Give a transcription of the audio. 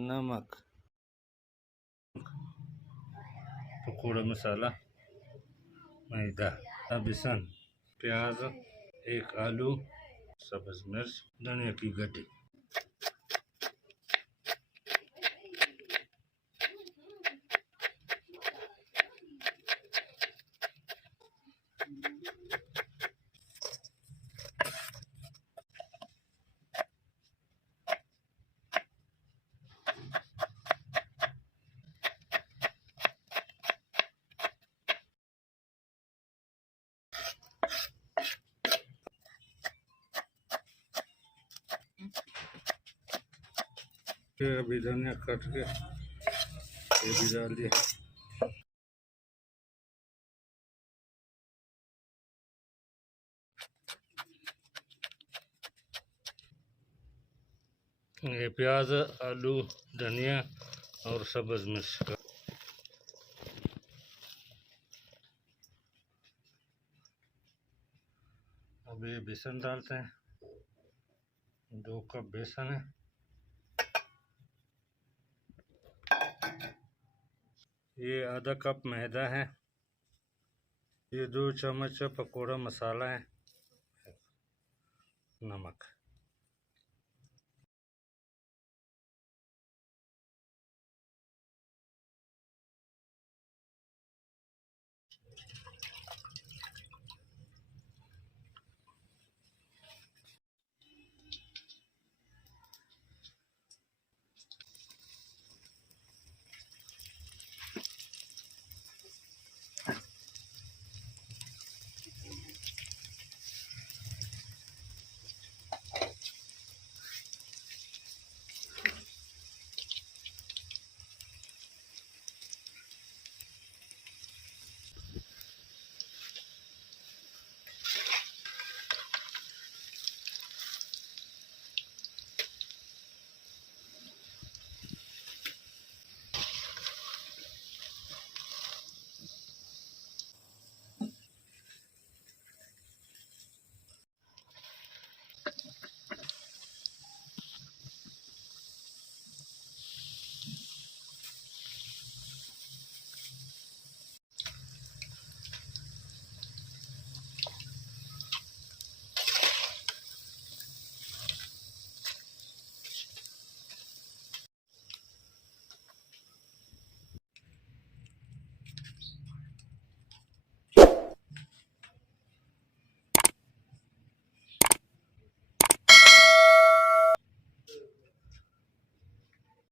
नमक, पकोड़ा मसाला, मैदा, बेसन, प्याज, एक आलू, सब्ज मिर्च, धनिया की गड्डी। फिर अभी धनिया काट के ये भी डाल दिया। ये प्याज, आलू, धनिया और सब्ज मिर्च का। अब ये बेसन डालते हैं, 2 कप बेसन है। ये आधा कप मैदा है। ये 2 चम्मच पकोड़ा मसाला है। नमक।